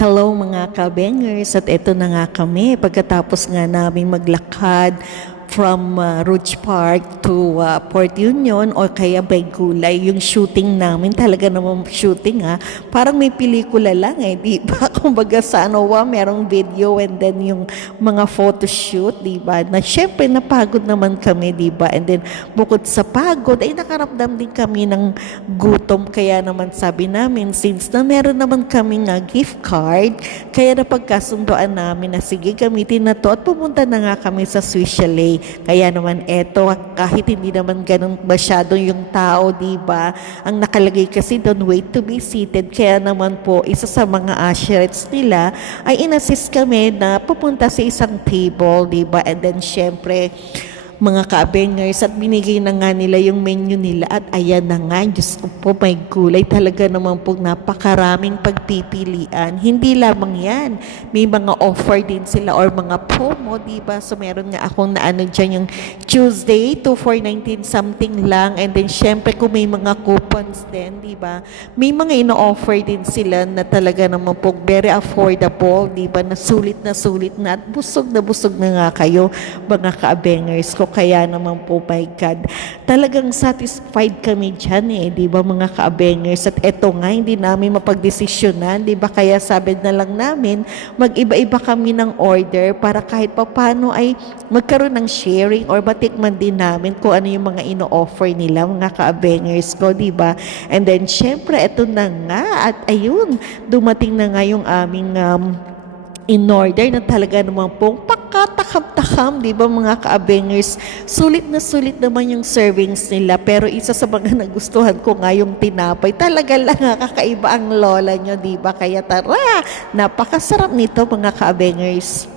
Hello mga kabengers, at eto na nga kami pagkatapos nga namin maglakad from Rouge Park to Port Union o kaya Baygulay. Yung shooting namin talaga naman shooting parang may pelikula lang di ba? Kumbaga sa merong video and then yung mga photo shoot, di ba? Na syempre napagod naman kami, di ba? And then bukod sa pagod ay nakaramdam din kami ng gutom, kaya naman sabi namin since na meron naman kaming gift card, kaya napagkasundoan namin na sige gamitin na to at pumunta na nga kami sa Swiss Chalet. Kaya naman eto, kahit hindi naman ganun masyado yung tao, di ba? Ang nakalagay kasi doon, wait to be seated. Kaya naman po, isa sa mga ushers nila ay inassist kami na pupunta sa isang table, di ba? And then syempre, mga ka-bangers, at binigay na nga nila yung menu nila at ayan na nga, Diyos ko po, may gulay talaga naman po, napakaraming pagpipilian. Hindi lamang yan, may mga offer din sila or mga promo, diba? So meron nga akong naano dyan yung Tuesday to 419 something lang, and then syempre kung may mga coupons din, diba? May mga ino-offer din sila na talaga naman po very affordable, diba? Na sulit na at busog na nga kayo mga ka-bangers ko. Kaya naman po, my God, talagang satisfied kami dyan di ba mga ka-bangers? At eto nga, hindi namin mapagdesisyonan, di ba? Kaya sabi na lang namin, mag-iba-iba kami ng order para kahit papano ay magkaroon ng sharing or matikman din namin kung ano yung mga ino-offer nila, mga ka-bangers ko, di ba? And then, syempre, eto na nga, at ayun, dumating na nga yung aming in order na talaga naman pong pakatakam-takam, di ba mga ka-bangers? Sulit naman yung servings nila, pero isa sa mga nagustuhan ko nga yung tinapay. Talaga lang kakaiba ang lola nyo, di ba? Kaya tara, napakasarap nito mga ka-bangers.